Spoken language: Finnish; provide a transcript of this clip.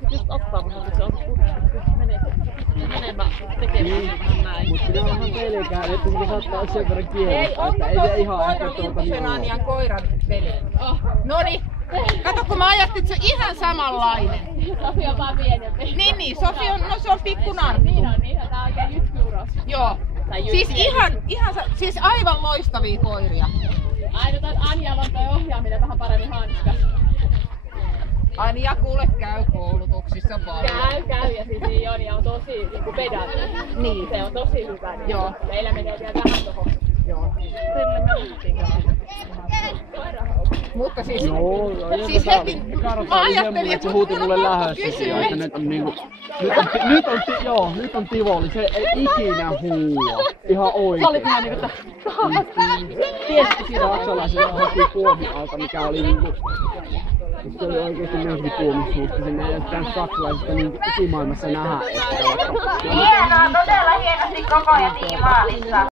sit just ottaa, mutta se on menemään tekemään näin. Mut pitää vähän pelkää, että se saattaa olla sen verran Ei, kiellettä, onko että ei toi se ihan ehkä Lintusenanian koiran peli? Noniin. Kato, kun mä ajattelin, että se on ihan samanlainen. Sofi on vaan pienempi. Niin, Sofi on, no se on pikku narttu. Niin on, tää on oikein jytkyuros. Joo. Siis aivan loistavia koiria. Aina toi Anjalla on toi ohjaaminen vähän paremmin hanskas. Anja kuule käy koulutuksissa paljon. Käy ja siis Joni on tosi niinku pedantti. Niin. Se on tosi hyvä. Niin Joo. Meillä menee vielä vähän tohon. Joo. Mutta siis, Joo, siis heti mä ajattelin, että se huuti mulle lähdössä, että nyt on niinku, nyt on Tivoli, se ei ikinä huua, ihan oikein. Se oli ihan niinku Tiesitkö saksalaisen haki puomin alta, mikä oli niinku, se oli oikeesti myöskin puomisuusta, sinne ei ole pitänyt saksalaisista niinku ikimaailmassa nähdä. Hienoa, todella hienosti koko ajan niin maalissa.